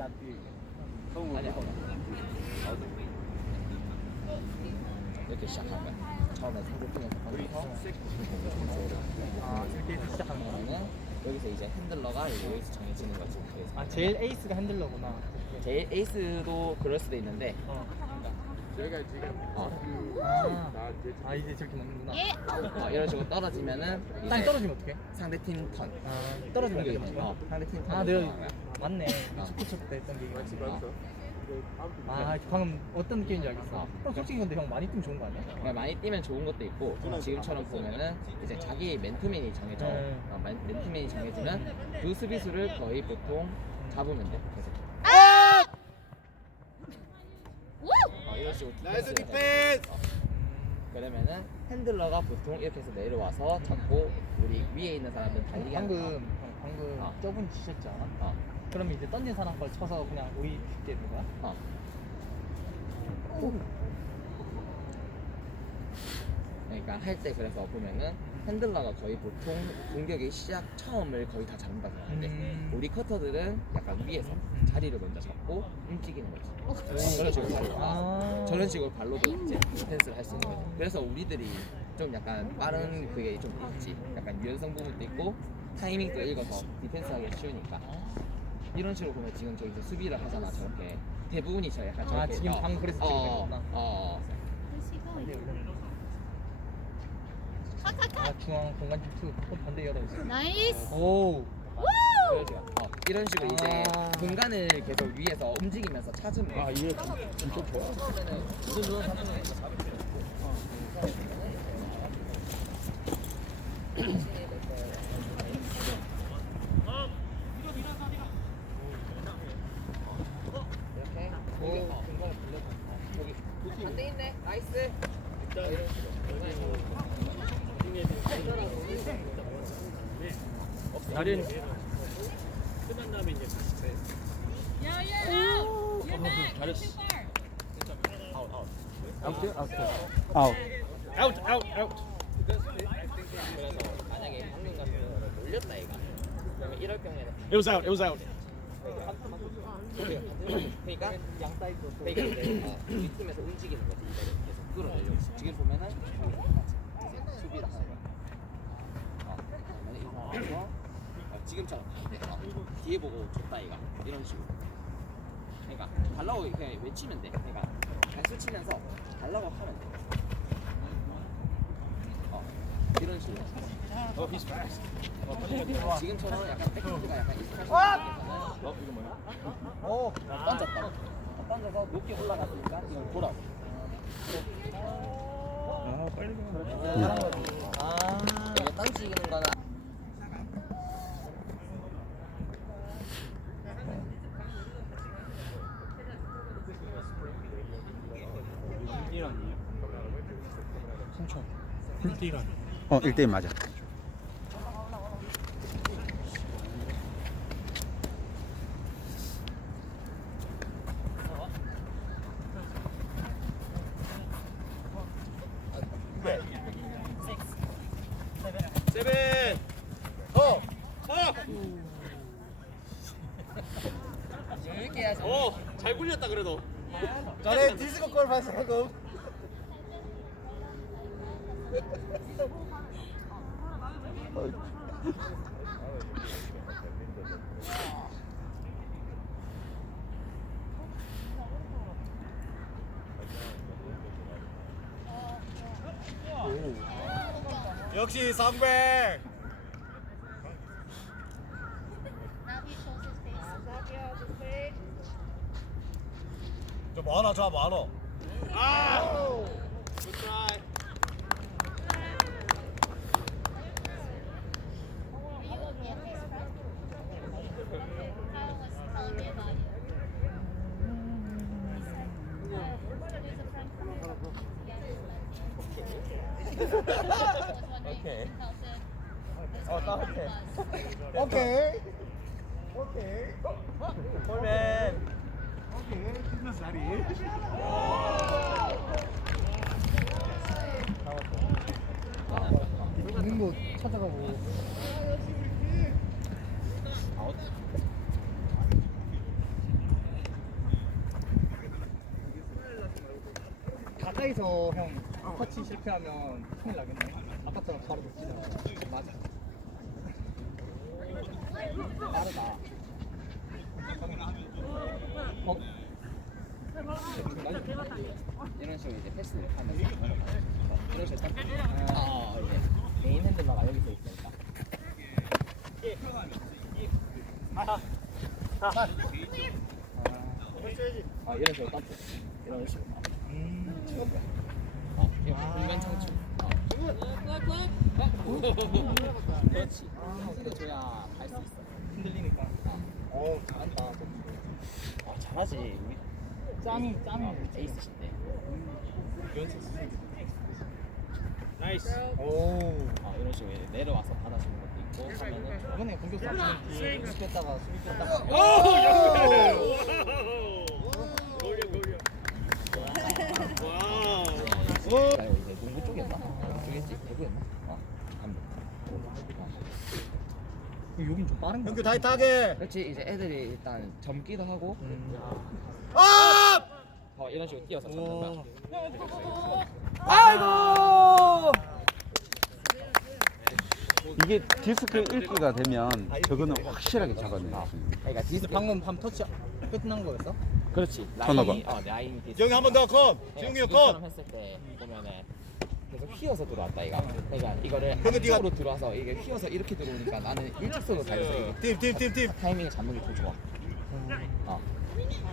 아니야. 이렇게 시작한 거야. 처음에 아 시작하는 거야. 그러면 여기서 이제 핸들러가 여기서 정해지는 거지. 그래서 아 제일 에이스가 핸들러구나. 제일 에이스도 그럴 수도 있는데 어. 저희가 지금 어, 아, 나 이제 아 이제 저렇게 먹는구나. 어, 이런 식으로 떨어지면은 땅이 이제 떨어지면 어떡해? 상대팀 턴. 아 떨어지면 어떡해? 돼. 어, 상대팀 턴. 아 내가 맞네. 어. 축구 쳤때 했던 게. 이거. 주아 방금 어떤 느낌인지 알겠어. 어. 그럼 솔직히 근데 형 많이 뛰면 좋은 거 아니야? 그러니까 많이 뛰면 좋은 것도 있고 지금처럼 보면은 이제 자기 맨투맨이 정해져 네. 어, 맨- 맨투맨이 정해지면 그 수비수를 거의 보통 잡으면 돼 계속 어, 이런 식으로 나이스 디펜스! 어. 그러면은 핸들러가 보통 이렇게 해서 내려와서 잡고 우리 위에 있는 사람들 달리게 하는 방금 형, 방금 어. 저분이 치셨지 않아? 거. 어, 그러면 이제 던진 사람 걸 쳐서 그냥 오이 쉽게 되는 거야? 어. 그러니까 할 때 그래서 보면은 핸들러가 거의 보통 공격의 시작 처음을 거의 다 잡는다고 하는데 음. 우리 커터들은 약간 위에서 자리를 먼저 잡고 움직이는 거지. 저런 식으로 발로. 아. 저런 식으로 발로도 이제 디펜스를 할 수 있는 거지. 그래서 우리들이 좀 약간 빠른 그게 좀 있지. 약간 유연성 부분도 있고 타이밍도 읽어서 디펜스하기 쉬우니까. 이런 식으로 보면 지금 저기서 수비를 하잖아 저렇게 대부분이 저 약간 저렇게 아, 지금 어, 방금 그래서 어, 지금 어, 됐구나. 어, 어. 반대 올려. 아 중앙 공간 침투. 또 반대 열어주세요. 나이스. 오. 어, 이런 식으로 이제 아. 공간을 계속 위에서 움직이면서 찾으면 아 이게 진짜 좋아. 그러면은 무슨 좋은 사람을 잡을 수 있고. 이렇게 공격, 어, 공간을 불려서 저기 반대 있네 나이스 이런 식으로 나린. 끝난 다음에 이제 다시 돼. Yeah, yeah, out. You're back. You're 잘했어. too far. 아웃 아웃. 아웃 아웃 아웃. 아웃 아웃 아웃. 그래서 만약에 방금 같은 몰렸다 얘가? 그러면 이럴 경우에는. It was out. It was out. 그러니까 양 사이드 그러니까 이제 어, 우리 팀에서 움직이는 거지 이거를 계속 끌어내려고. 지금 보면은 이제 거야. 어, 그러면 이 상황에서 어, 지금처럼 어, 뒤에 보고 줬다 얘가. 이런 식으로. 그러니까 달라고 그냥 외치면 돼. 그러니까 발수 치면서 달라고 하면 돼 어, 이런 식으로 Oh, he's fast. 지금처럼 약간 백핸드가 약간 익숙하신 어, 이거 뭐야? 오. 던졌다. 어, 던져서 높게 올라갔으니까 이걸 보라고. 아, 빨리 잘한 거지. 아. 이게 던지는. 삼촌. 풀티란. 어, 1대1 맞아. 세븐. 어. 어. 오, 잘 굴렸다 그래도. 잘해 디스코 골 봤어 방금. 역시 상백. Now he shows his face. 저 많아, 저 많아. 아. 찾아가고. 가까이서 형 터치 실패하면 큰일 나겠네. 아까처럼 바로 놓치잖아 맞아. 빠르다. 어? 이런 식으로 이제 패스를 하면서. 이런 식으로 딱 아, 이렇게. 인 핸들만 여기서 있으니까 아 이런 식으로 딱 이런 식으로 음. 아 이거 공간 창출 아. 그렇지 이렇게 줘야 갈 수 있어 흔들리니까. 어, 잘한다. 아 잘하지 짬이, 짬이. 에이스신데 나이스. 오. 아 이런 식으로 이제 내려와서 받아주는 것도 있고 하면은 이번에 공격 사치는 수비 뺐다가 수비 뺐다가. 오, 영대. 노려, 노려. 와. 나 이제 농구 쪽이었나? 쪽이었지? 대구였나? 어 감독 여긴 좀 빠른 거. 현규 타이트하게. 그렇지 이제 애들이 일단 젊기도 하고 아! 어, 이런 식으로 뛰어서 잡는 거야 아이고. 이게 디스크 읽기가 되면 저거는 확실하게 잡아내요. 그러니까 디스크 방금 밤 터치 끝난 거였어? 그렇지 턴오버. 라인이 어 라인 디스크 지영이 한 번 더 컵. 지영이 형 컵. 했을 때 보면은 계속 휘어서 들어왔다 이거 그러니까 이거를 근데 네가- 안쪽으로 들어와서 이게 휘어서 이렇게 들어오니까 나는 일직선으로 달려서 이게 팀, 팀, 팀, 팀. 타이밍을 잡는 게 더 좋아 어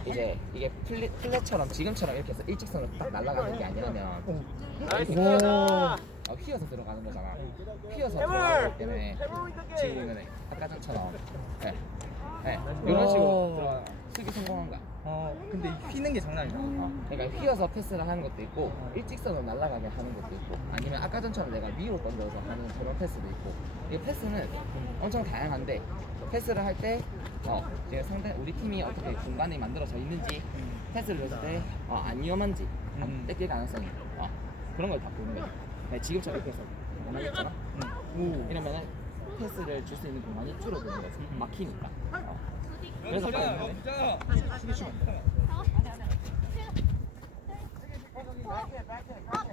이제 이게 플랫, 플랫처럼 지금처럼 이렇게 해서 일직선으로 딱 날아가는 게 아니라면 이렇게 휘어서, 어, 휘어서 들어가는 거잖아. 휘어서 들어가기 때문에 지금은 아까 전처럼. 예, 예, 이런 식으로 들어가 수비 성공한 거야 어, 근데 이 휘는 게 장난 아니다. 어, 그러니까 휘어서 패스를 하는 것도 있고 일직선으로 날아가게 하는 것도 있고 아니면 아까 전처럼 내가 위로 던져서 하는 그런 패스도 있고. 이 패스는 엄청 다양한데 패스를 할 때 어, 지금 상대 우리 팀이 어떻게 공간이 만들어져 있는지 패스를 했을 때 어, 안 위험한지 안 음. 뺏길 가능성이 어, 그런 걸 다 보는 거지 네, 지금처럼 이렇게 해서 원하겠잖아 오. 이러면은 패스를 줄 수 있는 공간이 줄어드는 거지. 막히니까. 어. 그래서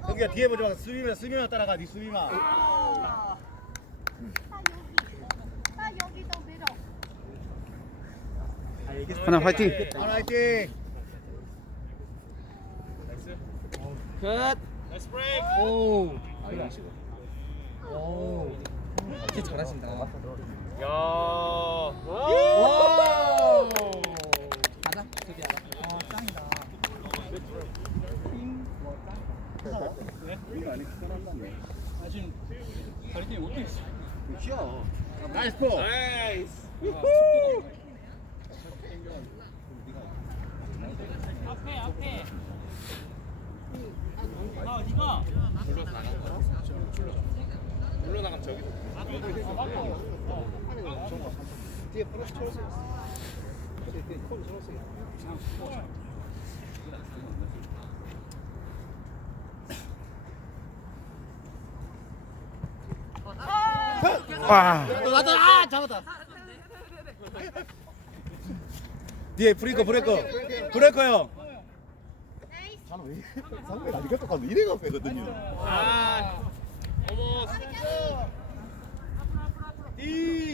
현규야 뒤에 보지 마. 수비만 수비만 따라가. 네 수비만. 나 여기. 나 여기도 밀어. 하나 화이팅! 아, 화이팅. 끝! 나이스 브레이크. 오. 아, 오. 진짜 잘하신다. 야. 수비하자 아, 짱이다. 팀. 아, 지금 다리 팀 어떻게 있어? 나이스 포. 나이스. 불러서 나간 거라 물러 나가면 저기도. 뒤에 프레스 쳐주세요. 뒤에 콜 쳐주세요. 와! 나도 아 잡았다. 뒤에 브레이커 브레이커 브레이커 형. 나이스. 저는 왜 상대 나 이겼다 가면 이래가 빼거든요. 아. 어머. 이.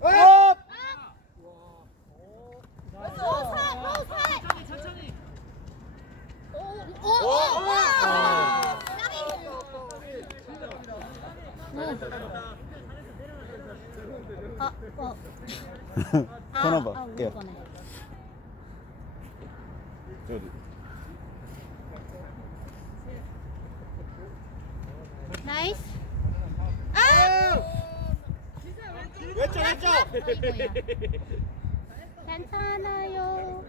어! 아, 어. 턴오버. 아, 예. 오버네. 나이스. 아! 왼쪽 어이구야. 괜찮아요.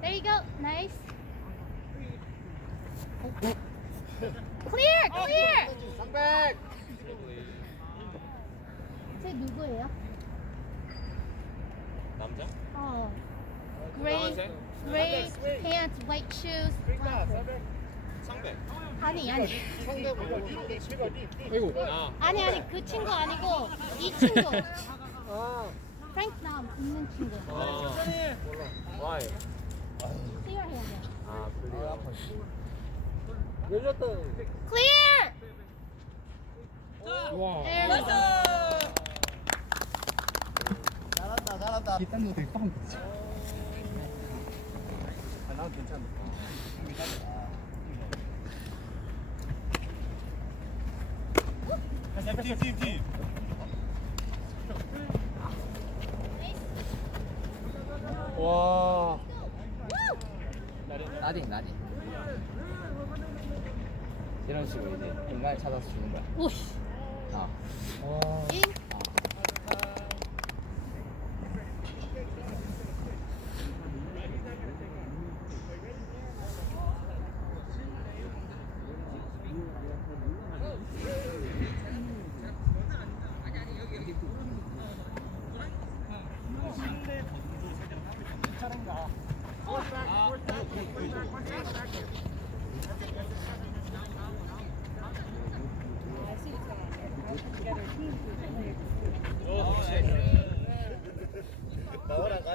There you go. Nice. Clear, clear. 상백. 쟤 누구예요? gray, gray pants, white shoes. 상백. 아니 아니 아이고. 아니 아니 그 친구 아니고 이 친구. 프랭크 남 있는 친구. 아. 와이. Clear 해야 돼. 아, 그래요. 열렸다. Clear. 와. 잘한다, 잘한다. 뒷단도 되게 빡 그치. 아, 난 괜찮아. 팀, 팀, 팀. 와. 나딘, 나딘. 이런 식으로 이제 인간을 찾아서 주는 거야. 오씨. 아. 와.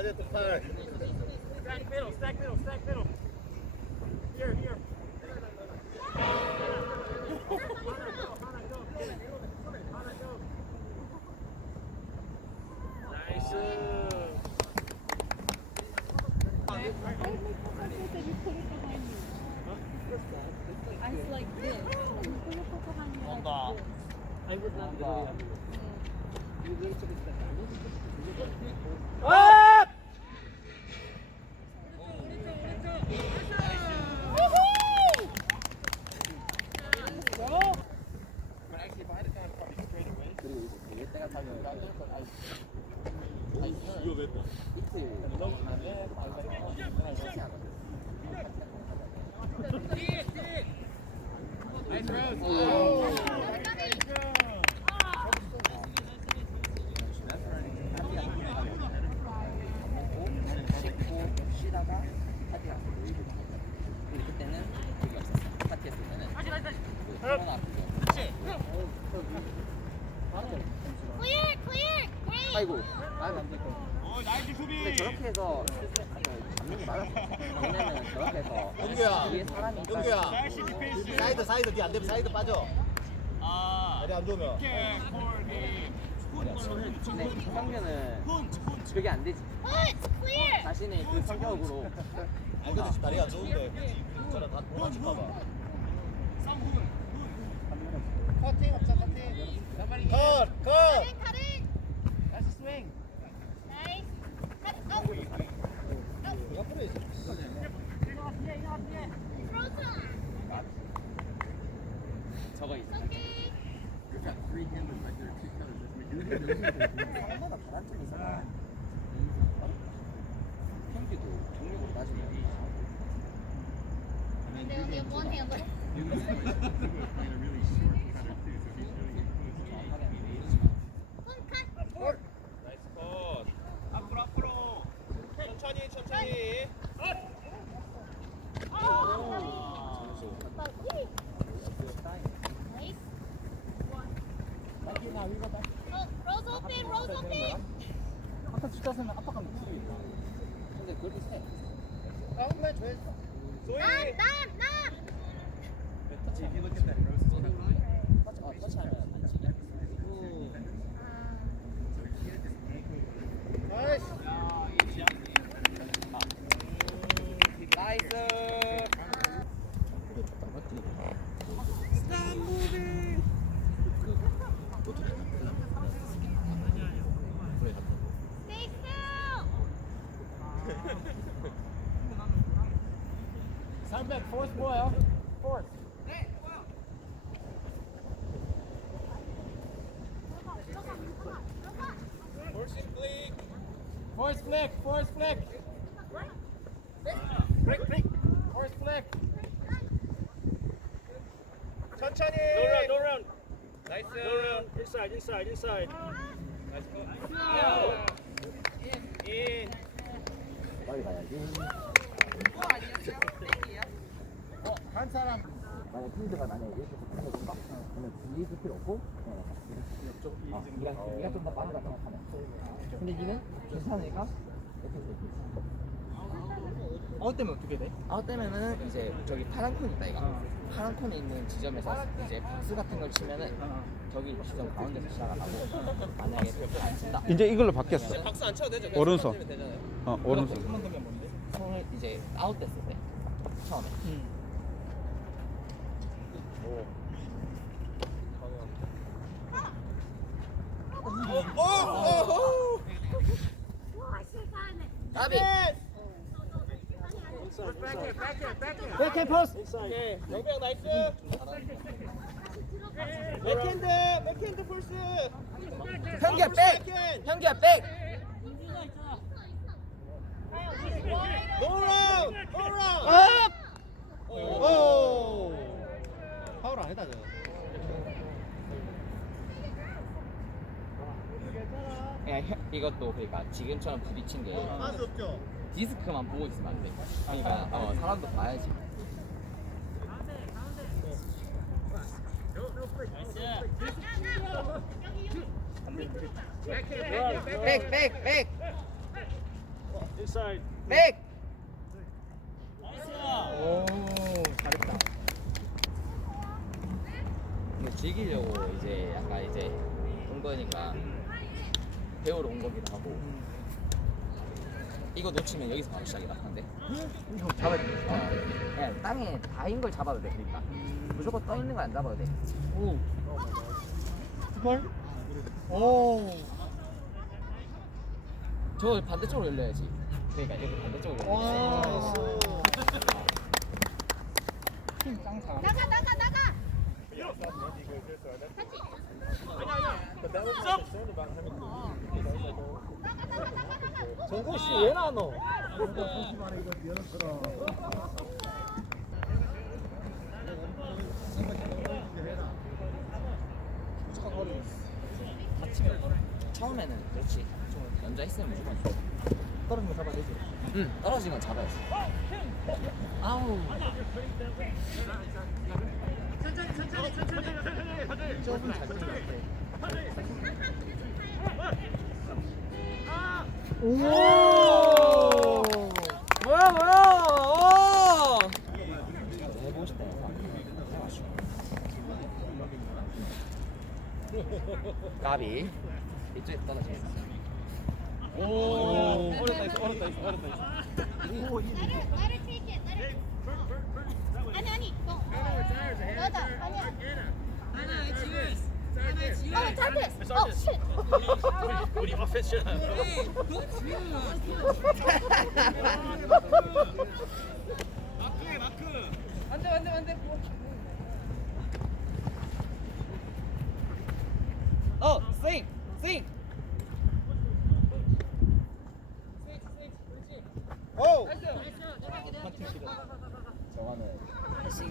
인. 나와라, 가자, 또 팔. 뭔가. 뭔가. 그리고 이제 그 때가 타면 위험했다. 이틀 넘어가면 그날 다시 안 쉬다가 파티 가서 놀고 근데 그때는 그게 없었어 파티 했을 때는 그 코로나 Clear, clear. Great. 아이고 말이 안 되고 어, 나이스 수비. 근데 저렇게 해서 잡는 게 맞았어 왜냐면 저렇게 해서 영규야. 뒤에 사람이 있다 영규야. 나이스 디펜스. 사이드 사이드 뒤안 되면 사이드 빠져. 아. 다리 안 좋으면. 오케이, 콜, 근데 성균은 폰트, 폰트. 그게 안 되지. 자신의 그 성격으로 아 근데 지금 다리가 안 좋은데. 저랑 다 도망칠까봐. 커팅 커팅 컷 컷. Cutting, cutting. 다시 스윙 Nice. Cut. Oh. 내가 뿌려야지. Frozen. 저거 있어 Okay. 사람마다 다른 점이 있어 평기도 종목으로 따지면 And they only have one handler. 정확하게 안 되지만 One cut. 나이스 컷. 앞으로, 앞으로. 천천히, 천천히. Nice. Oh, rolls open, rolls open. 아까 진짜 세면 압박감 미치게 있다. 근데 그렇게 세 소희. Nam, nam, nam. 터치 어 터치하면 안 치게 나이스 Stay still. Sound fourth boy, fourth. 볼싱 플릭. Fourth flick, fourth flick. 브레이크, 브레이크. Fourth flick. 천천히. 노런, 노런. 나이스. 노런. 인사이드, 인사이드, 인사이드. 나이스 컷. 인. 빨리 가야지. 어, 한 사람. 만약 필드가 만약에 이렇게 붙는 건가? 그러면 뒤에 필요 없고, 네. 어, 네가 네가 좀더 빠르다 생각하면. 근데 니는 괜찮으니까 이렇게. 아웃 되면 어떻게 돼? 아웃 되면은 이제 저기 파란 콘 있다 이거. 어. 파란 콘이 있는 지점에서 이제 박스 같은 걸 치면은 어. 저기 지점 가운데서 시작하고 만약에 별표 안 친다. 이제 이걸로 바뀌었어. 박수 안 쳐도 되죠? 오른손. 그냥 되잖아요. 어, 오른손. 한번 더면 뭔데? 손을 이제 아웃 됐을 때 처음에 응. 백핸드 포스. 오케이. 영병 나이스. 백핸드, 백핸드 폴스. 현기야 백 현기야 백 노라운, 노라운. 오. 파울 아니다 저. 야, 혀- 이것도 그러니까 지금처럼 부딪힌 게 디스크만 보고 있으면 안 돼. 그러니까 어, 사람도 봐야지. 백, 백, 백, 인사이드. 백. 오 잘했다. 이거 즐기려고 이제 약간 이제 온 거니까 배우러 온 거기도 하고. 이거 놓치면 여기서 바로 시작이다. 근데 이거 잡아야 돼. 어, 그냥 땅에 닿은 걸 잡아도 돼. 그러니까 무조건 떠 있는 거안 잡아도 돼. 오. 스펄? 오. 저 반대쪽으로 열려야지. 그러니까 이렇게 반대쪽으로 와. 열려야지. 팀짱 잘. 나가 나가 나가. 정국 씨왜 나노? 처음에는 그렇지. 좀 연자 있으면 무조건 있어. 떨어진 거 잡아야 되지. 응, 떨어진 건 잡아야지. 아우. 조금 잘 쳤는 것 같아. 오. 뭐야 뭐야 오! 까비 이쪽에 떨어지겠어 오. 어렵다 했어. 어렵다 했어. 어렵다. 나를 나를 take it. 나를. 아니 아니. 너. 너다. 아니야. 어, 잘했어. 어, shit. 우리 어페션. 어 스윙 스윙 오. 한팀 시도. 저거는 패싱이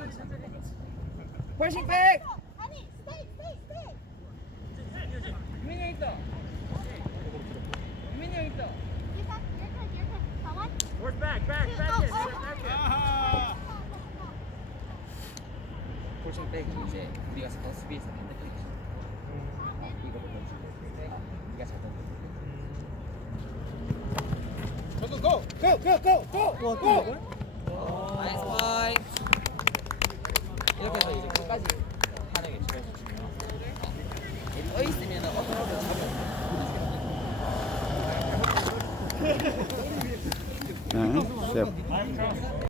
펄싱 백 아니, You got, your turn, your turn. Come on. Where's back, back, back oh, in, oh. back in. 펄싱 백이 이제 우리가 잡던 수비에서 반대쪽이지 이거 보면 아, 네가 잡던 정국 고, 고, 고, 고, 고, 와, 고. 또 나이스 파이